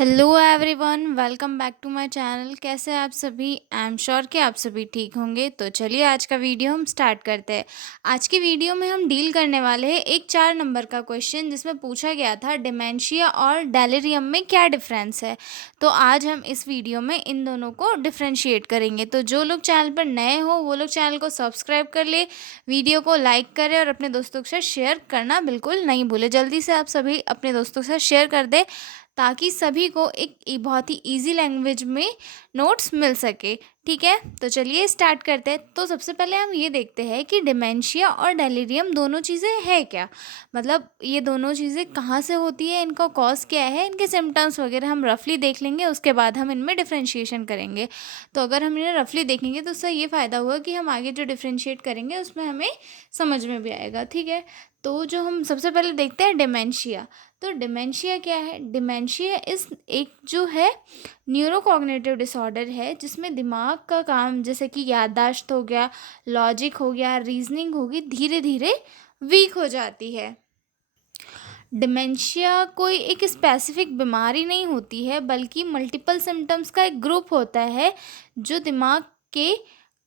Hello everyone, welcome back to my channel. कैसे हैं आप सभी? आई एम श्योर कि आप सभी ठीक होंगे। तो चलिए आज का वीडियो हम स्टार्ट करते हैं। आज की वीडियो में हम डील करने वाले हैं एक 4 नंबर का क्वेश्चन, जिसमें पूछा गया था डिमेंशिया और डेलिरियम में क्या डिफरेंस है। तो आज हम इस वीडियो में इन दोनों को डिफ्रेंशिएट करेंगे। तो जो लोग चैनल पर नए हो वो लोग चैनल को सब्सक्राइब कर ले, वीडियो को लाइक करें और अपने दोस्तों के साथ शेयर करना बिल्कुल नहीं भूलें। जल्दी से आप सभी अपने दोस्तों के साथ शेयर कर दें ताकि सभी को एक बहुत ही इजी लैंग्वेज में नोट्स मिल सके। ठीक है, तो चलिए स्टार्ट करते हैं। तो सबसे पहले हम ये देखते हैं कि डिमेंशिया और डेलिरियम दोनों चीज़ें है क्या, मतलब ये दोनों चीज़ें कहाँ से होती है, इनका कॉज क्या है, इनके सिम्टम्स वगैरह हम रफली देख लेंगे। उसके बाद हम इनमें डिफ्रेंशिएशन करेंगे। तो अगर हम इन्हें रफली देखेंगे तो उससे ये फ़ायदा होगा कि हम आगे जो डिफ्रेंशिएट करेंगे उसमें हमें समझ में भी आएगा। ठीक है, तो जो हम सबसे पहले देखते हैं डिमेंशिया। तो डिमेंशिया क्या है? डिमेंशिया इस एक जो है न्यूरोकॉग्निटिव डिसऑर्डर है, जिसमें दिमाग का काम जैसे कि याददाश्त हो गया, लॉजिक हो गया, रीजनिंग होगी, धीरे धीरे वीक हो जाती है। डिमेंशिया कोई एक स्पेसिफिक बीमारी नहीं होती है, बल्कि मल्टीपल सिम्टम्स का एक ग्रुप होता है जो दिमाग के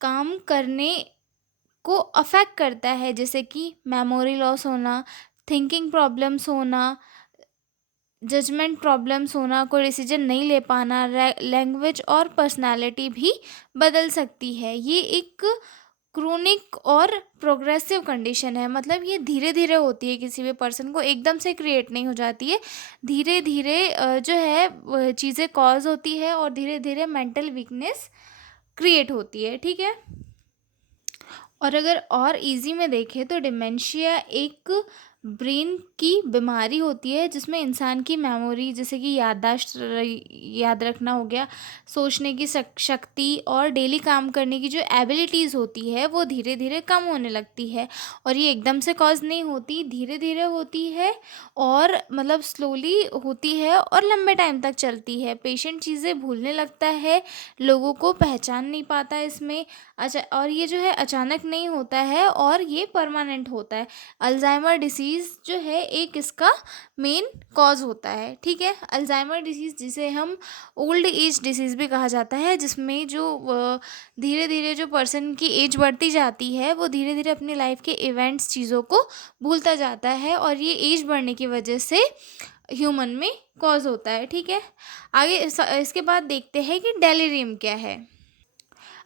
काम करने को अफेक्ट करता है, जैसे कि मेमोरी लॉस होना, थिंकिंग प्रॉब्लम्स होना, जजमेंट प्रॉब्लम्स होना, कोई डिसीजन नहीं ले पाना, लैंग्वेज और पर्सनालिटी भी बदल सकती है। ये एक क्रोनिक और प्रोग्रेसिव कंडीशन है, मतलब ये धीरे धीरे होती है, किसी भी पर्सन को एकदम से क्रिएट नहीं हो जाती है। धीरे धीरे जो है चीज़ें कॉज होती है और धीरे धीरे मेंटल वीकनेस क्रिएट होती है। ठीक है, और अगर और इजी में देखें तो डिमेंशिया एक ब्रेन की बीमारी होती है, जिसमें इंसान की मेमोरी जैसे कि याददाश्त याद रखना हो गया, सोचने की शक्ति और डेली काम करने की जो एबिलिटीज़ होती है वो धीरे धीरे कम होने लगती है। और ये एकदम से कॉज नहीं होती, धीरे धीरे होती है और मतलब स्लोली होती है और लंबे टाइम तक चलती है। पेशेंट चीज़ें भूलने लगता है, लोगों को पहचान नहीं पाता इसमें। अच्छा, और ये जो है अचानक नहीं होता है और ये परमानेंट होता है। अल्जाइमर डिसीज़ जो है एक इसका मेन कॉज होता है। ठीक है, अल्जाइमर डिसीज़ जिसे हम ओल्ड एज डिसीज़ भी कहा जाता है, जिसमें जो धीरे धीरे जो पर्सन की एज बढ़ती जाती है वो धीरे धीरे अपनी लाइफ के इवेंट्स चीज़ों को भूलता जाता है, और ये एज बढ़ने की वजह से ह्यूमन में कॉज होता है। ठीक है, आगे इसके बाद देखते हैं कि डेलिरियम क्या है।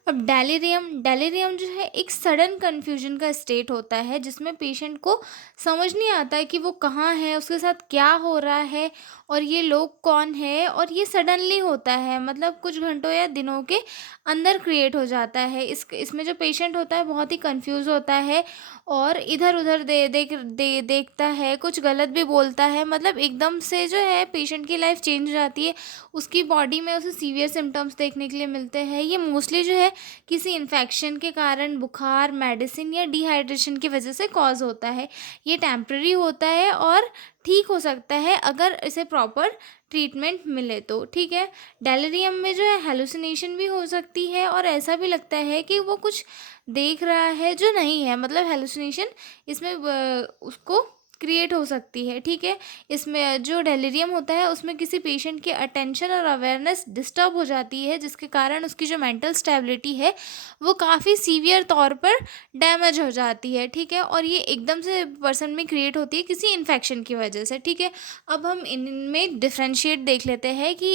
अब डेलिरियम जो है एक सडन कन्फ्यूजन का स्टेट होता है, जिसमें पेशेंट को समझ नहीं आता है कि वो कहाँ है, उसके साथ क्या हो रहा है और ये लोग कौन है, और ये सडनली होता है, मतलब कुछ घंटों या दिनों के अंदर क्रिएट हो जाता है। इसमें जो पेशेंट होता है बहुत ही कंफ्यूज होता है और इधर उधर देखता है, कुछ गलत भी बोलता है, मतलब एकदम से जो है पेशेंट की लाइफ चेंज हो जाती है। उसकी बॉडी में उसे सीवियर सिम्टम्स देखने के लिए मिलते हैं। ये मोस्टली जो है किसी इन्फेक्शन के कारण, बुखार, मेडिसिन या डिहाइड्रेशन की वजह से कॉज होता है। ये टेम्पररी होता है और ठीक हो सकता है अगर इसे प्रॉपर ट्रीटमेंट मिले तो। ठीक है, डेलिरियम में जो है हेलुसिनेशन भी हो सकती है और ऐसा भी लगता है कि वो कुछ देख रहा है जो नहीं है, मतलब हेलुसिनेशन इसमें उसको क्रिएट हो सकती है। ठीक है, इसमें जो डेलिरियम होता है उसमें किसी पेशेंट की अटेंशन और अवेयरनेस डिस्टर्ब हो जाती है, जिसके कारण उसकी जो मेंटल स्टेबिलिटी है वो काफ़ी सीवियर तौर पर डैमेज हो जाती है। ठीक है, और ये एकदम से पर्सन में क्रिएट होती है किसी इन्फेक्शन की वजह से। ठीक है, अब हम इनमें डिफ्रेंशिएट देख लेते हैं कि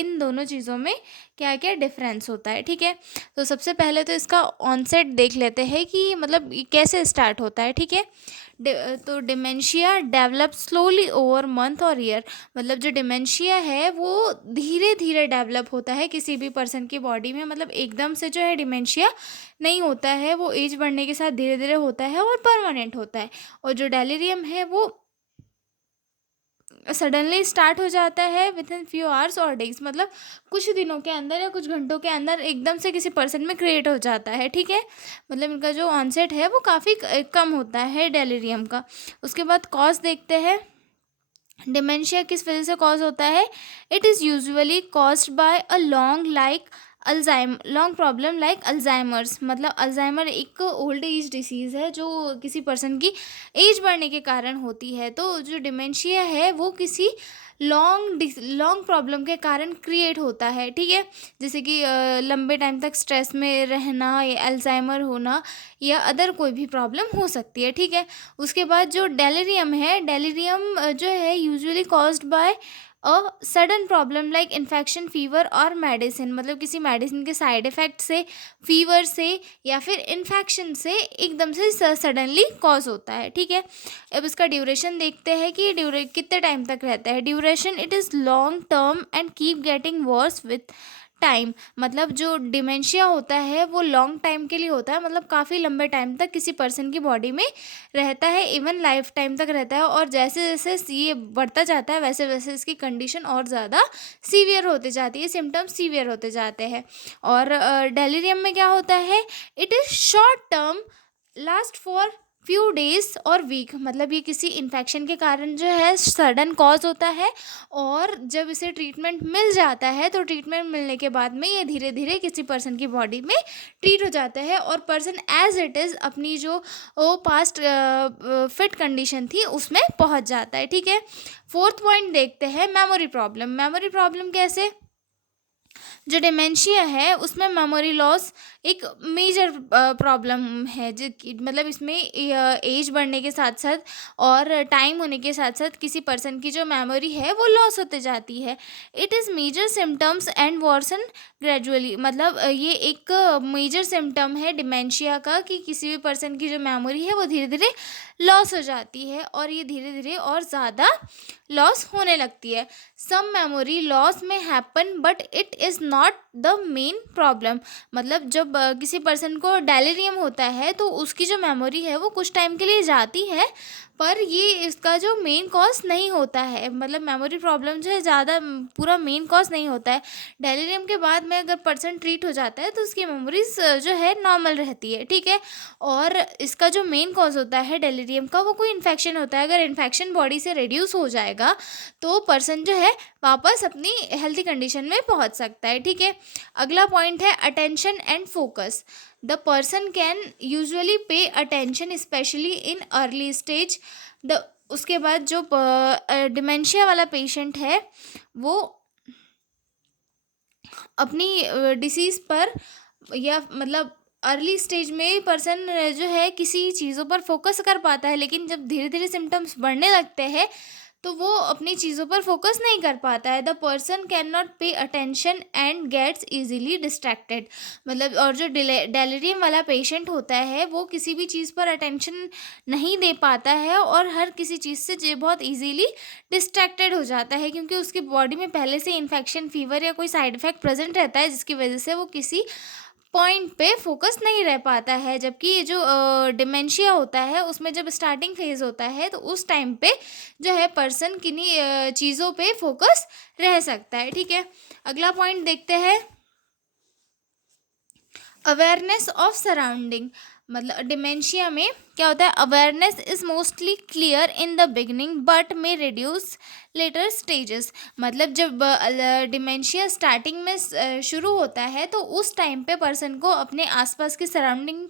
इन दोनों चीज़ों में क्या क्या डिफरेंस होता है। ठीक है, तो सबसे पहले तो इसका ऑनसेट देख लेते हैं कि मतलब ये कैसे स्टार्ट होता है। ठीक है, तो dementia develop slowly over month और ईयर, मतलब जो डिमेंशिया है वो धीरे धीरे डेवलप होता है किसी भी पर्सन की बॉडी में, मतलब एकदम से जो है डिमेंशिया नहीं होता है, वो एज बढ़ने के साथ धीरे धीरे होता है और परमानेंट होता है। और जो डेलिरियम है वो सडनली स्टार्ट हो जाता है विद इन फ्यू आवर्स और डेज, मतलब कुछ दिनों के अंदर या कुछ घंटों के अंदर एकदम से किसी पर्सन में क्रिएट हो जाता है। ठीक है, मतलब इनका जो ऑनसेट है वो काफ़ी कम होता है डेलिरियम का। उसके बाद कॉज देखते हैं, डिमेंशिया किस वजह से कॉज होता है। It is usually caused by a long problem like Alzheimer's, मतलब अल्जाइमर एक ओल्ड एज डिसीज़ है जो किसी पर्सन की एज बढ़ने के कारण होती है। तो जो डिमेंशिया है वो किसी लॉन्ग प्रॉब्लम के कारण क्रिएट होता है, ठीक है। जैसे कि लंबे टाइम तक स्ट्रेस में रहना या अल्जाइमर होना या अदर कोई भी प्रॉब्लम हो सकती है, ठीक है। उसके बाद जो डेलिरियम है, डेलिरियम जो है usually caused by a sudden problem like infection, fever और मेडिसिन, मतलब किसी मेडिसिन के साइड इफ़ेक्ट से, फीवर से या फिर इन्फेक्शन से एकदम से सडनली कॉज होता है, ठीक है। अब इसका ड्यूरेशन देखते हैं कि कितने टाइम तक रहता है। Duration, it is long term and keep getting worse with time. मतलब जो डिमेंशिया होता है वो लॉन्ग टाइम के लिए होता है, मतलब काफ़ी लंबे टाइम तक किसी पर्सन की बॉडी में रहता है, इवन लाइफ टाइम तक रहता है। और जैसे जैसे ये बढ़ता जाता है वैसे वैसे इसकी कंडीशन और ज़्यादा सीवियर होते जाती है, सिम्टम्स सीवियर होते जाते हैं। और डेलिरियम में क्या होता है, it is short term, last for few days और वीक, मतलब ये किसी इन्फेक्शन के कारण जो है सडन कॉज होता है। और जब इसे ट्रीटमेंट मिल जाता है तो ट्रीटमेंट मिलने के बाद में ये धीरे धीरे किसी पर्सन की बॉडी में ट्रीट हो जाता है और पर्सन एज इट इज़ अपनी जो पास्ट फिट कंडीशन थी उसमें पहुंच जाता है, ठीक है। फोर्थ पॉइंट देखते हैं, मेमोरी प्रॉब्लम। मेमोरी प्रॉब्लम कैसे, जो डिमेंशिया है उसमें मेमोरी लॉस एक मेजर प्रॉब्लम है, जो मतलब इसमें एज बढ़ने के साथ साथ और टाइम होने के साथ साथ किसी पर्सन की जो मेमोरी है वो लॉस होते जाती है। It is major symptoms and worsen gradually, मतलब ये एक मेजर सिम्टम है डिमेंशिया का कि किसी भी पर्सन की जो मेमोरी है वो धीरे धीरे लॉस हो जाती है और ये धीरे धीरे और ज़्यादा लॉस होने लगती है। सम मेमोरी लॉस में happen but it is not the main problem. मतलब जब किसी पर्सन को डेलिरियम होता है तो उसकी जो मेमोरी है वो कुछ टाइम के लिए जाती है, पर ये इसका जो मेन कॉज नहीं होता है, मतलब मेमोरी प्रॉब्लम जो है ज़्यादा पूरा मेन कॉज नहीं होता है। डेलिरियम के बाद में अगर पर्सन ट्रीट हो जाता है तो उसकी मेमोरीज जो है नॉर्मल रहती है, ठीक है। और इसका जो मेन कॉज होता है डेलिरियम का वो कोई इन्फेक्शन होता है। अगर इन्फेक्शन बॉडी से रिड्यूस हो जाएगा तो पर्सन जो है वापस अपनी हेल्थी कंडीशन में पहुंच सकता है, ठीक है। अगला पॉइंट है attention and focus. The person can usually pay attention specially in early stage. The उसके बाद जो डिमेंशिया वाला पेशेंट है वो अपनी डिसीज़ पर या मतलब अर्ली स्टेज में पर्सन जो है किसी चीज़ों पर फोकस कर पाता है, लेकिन जब धीरे धीरे सिम्टम्स बढ़ने लगते हैं तो वो अपनी चीज़ों पर फोकस नहीं कर पाता है। The person can not pay attention and gets easily distracted. मतलब और जो डेलिरियम वाला पेशेंट होता है वो किसी भी चीज़ पर अटेंशन नहीं दे पाता है और हर किसी चीज़ से बहुत इजीली डिस्ट्रैक्टेड हो जाता है, क्योंकि उसकी बॉडी में पहले से इन्फेक्शन, फीवर या कोई साइड इफ़ेक्ट प्रेजेंट रहता है जिसकी वजह से वो किसी पॉइंट पे फोकस नहीं रह पाता है। जबकि ये जो डिमेंशिया होता है उसमें जब स्टार्टिंग फेज होता है तो उस टाइम पे जो है पर्सन किन्हीं चीज़ों पे फोकस रह सकता है, ठीक है। अगला पॉइंट देखते हैं अवेयरनेस ऑफ सराउंडिंग। मतलब डिमेंशिया में क्या होता है, awareness is mostly clear in the beginning but में रिड्यूस लेटर स्टेजेस। मतलब जब डिमेंशिया स्टार्टिंग में शुरू होता है तो उस टाइम पे पर्सन को अपने आसपास की सराउंडिंग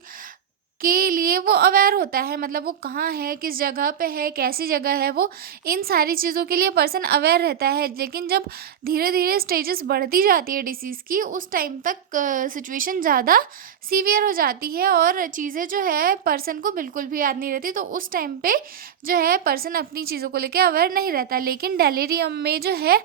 के लिए वो अवेयर होता है, मतलब वो कहाँ है, किस जगह पे है, कैसी जगह है, वो इन सारी चीज़ों के लिए पर्सन अवेयर रहता है। लेकिन जब धीरे धीरे स्टेजेस बढ़ती जाती है डिसीज़ की, उस टाइम तक सिचुएशन ज़्यादा सीवियर हो जाती है और चीज़ें जो है पर्सन को बिल्कुल भी याद नहीं रहती, तो उस टाइम पे जो है पर्सन अपनी चीज़ों को लेकर अवेयर नहीं रहता। लेकिन डेलिरियम में जो है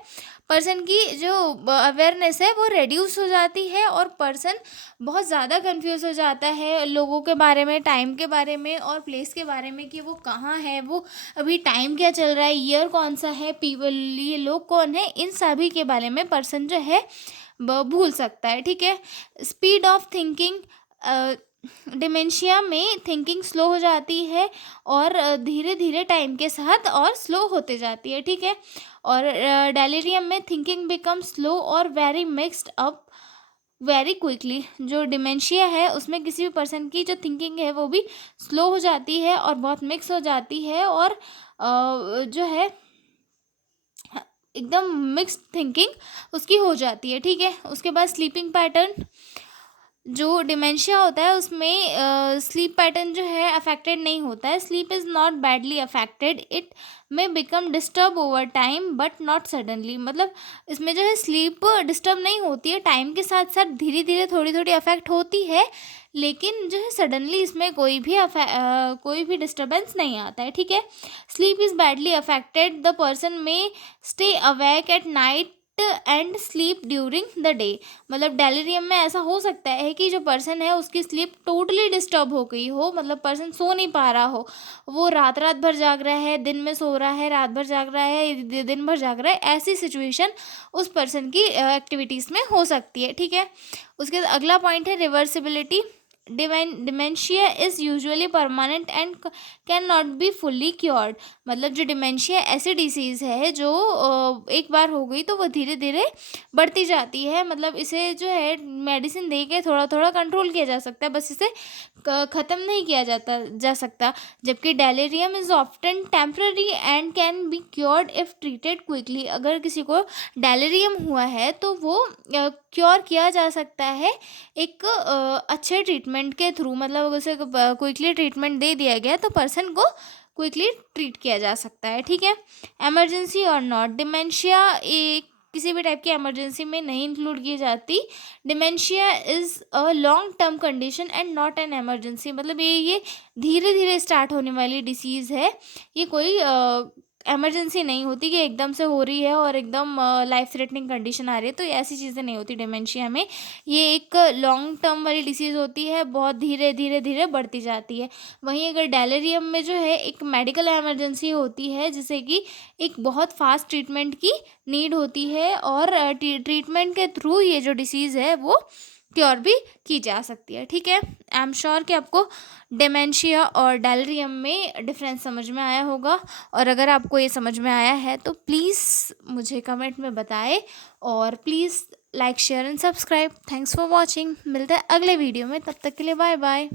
पर्सन की जो अवेयरनेस है वो रिड्यूस हो जाती है और पर्सन बहुत ज़्यादा कंफ्यूज हो जाता है लोगों के बारे में, टाइम के बारे में और प्लेस के बारे में कि वो कहाँ है, वो अभी टाइम क्या चल रहा है, ईयर कौन सा है, पीपल ये लोग कौन है, इन सभी के बारे में पर्सन जो है भूल सकता है, ठीक है। स्पीड ऑफ थिंकिंग, डिमेंशिया में थिंकिंग स्लो हो जाती है और धीरे धीरे टाइम के साथ और स्लो होते जाती है, ठीक है। और डेलिरियम में थिंकिंग बिकम स्लो और very mixed up very quickly. जो डिमेंशिया है उसमें किसी भी पर्सन की जो थिंकिंग है वो भी स्लो हो जाती है और बहुत मिक्स हो जाती है और जो है एकदम मिक्स्ड थिंकिंग उसकी हो जाती है, ठीक है। उसके बाद स्लीपिंग पैटर्न, जो डिमेंशिया होता है उसमें स्लीप पैटर्न जो है अफेक्टेड नहीं होता है। Sleep is not badly affected, it may become disturbed over time but not suddenly. मतलब इसमें जो है स्लीप डिस्टर्ब नहीं होती है, टाइम के साथ साथ धीरे धीरे थोड़ी थोड़ी अफेक्ट होती है, लेकिन जो है सडनली इसमें कोई भी डिस्टर्बेंस नहीं आता है, ठीक है। Sleep is badly affected, the person may stay awake at night and sleep during the day. मतलब डेलीरियम में ऐसा हो सकता है कि जो पर्सन है उसकी स्लीप टोटली डिस्टर्ब हो गई हो, मतलब पर्सन सो नहीं पा रहा हो, वो रात रात भर जाग रहा है, दिन में सो रहा है, रात भर जाग रहा है, दिन भर जाग रहा है, ऐसी सिचुएशन उस पर्सन की एक्टिविटीज़ में हो सकती है, ठीक है। उसके बाद अगला पॉइंट है reversibility. Dementia is usually permanent and can not be fully cured. मतलब जो डिमेंशिया ऐसी डिसीज़ है जो एक बार हो गई तो वो धीरे धीरे बढ़ती जाती है। मतलब इसे जो है मेडिसिन दे के थोड़ा थोड़ा कंट्रोल किया जा सकता है, बस इसे ख़त्म नहीं किया जा सकता। जबकि delirium is often temporary and can be cured if treated quickly. अगर किसी को डेलेरियम हुआ है तो वो क्योर किया जा सकता है एक अच्छे ट्रीटमेंट के थ्रू। मतलब अगर उसे क्विकली ट्रीटमेंट दे दिया गया तो पर्सन को क्विकली ट्रीट किया जा सकता है, ठीक है। इमरजेंसी और नॉट, डिमेंशिया एक किसी भी टाइप की इमरजेंसी में नहीं इंक्लूड की जाती। Dementia is a long term condition and not an emergency. मतलब ये धीरे धीरे स्टार्ट होने वाली डिसीज़ है, ये कोई इमरजेंसी नहीं होती कि एकदम से हो रही है और एकदम लाइफ थ्रेटनिंग कंडीशन आ रही है, तो ऐसी चीज़ें नहीं होती डिमेंशिया में। ये एक लॉन्ग टर्म वाली डिसीज़ होती है, बहुत धीरे धीरे धीरे बढ़ती जाती है। वहीं अगर डेलेरियम में जो है एक मेडिकल इमरजेंसी होती है, जिसे कि एक बहुत फास्ट ट्रीटमेंट की नीड होती है, और ट्रीटमेंट के थ्रू ये जो डिसीज़ है वो क्योर भी की जा सकती है, ठीक है। आई एम श्योर कि आपको डिमेंशिया और डेलेरियम में डिफरेंस समझ में आया होगा, और अगर आपको ये समझ में आया है तो प्लीज़ मुझे कमेंट में बताएं, और please like share and subscribe. Thanks for watching. मिलते हैं अगले वीडियो में, तब तक के लिए बाय बाय।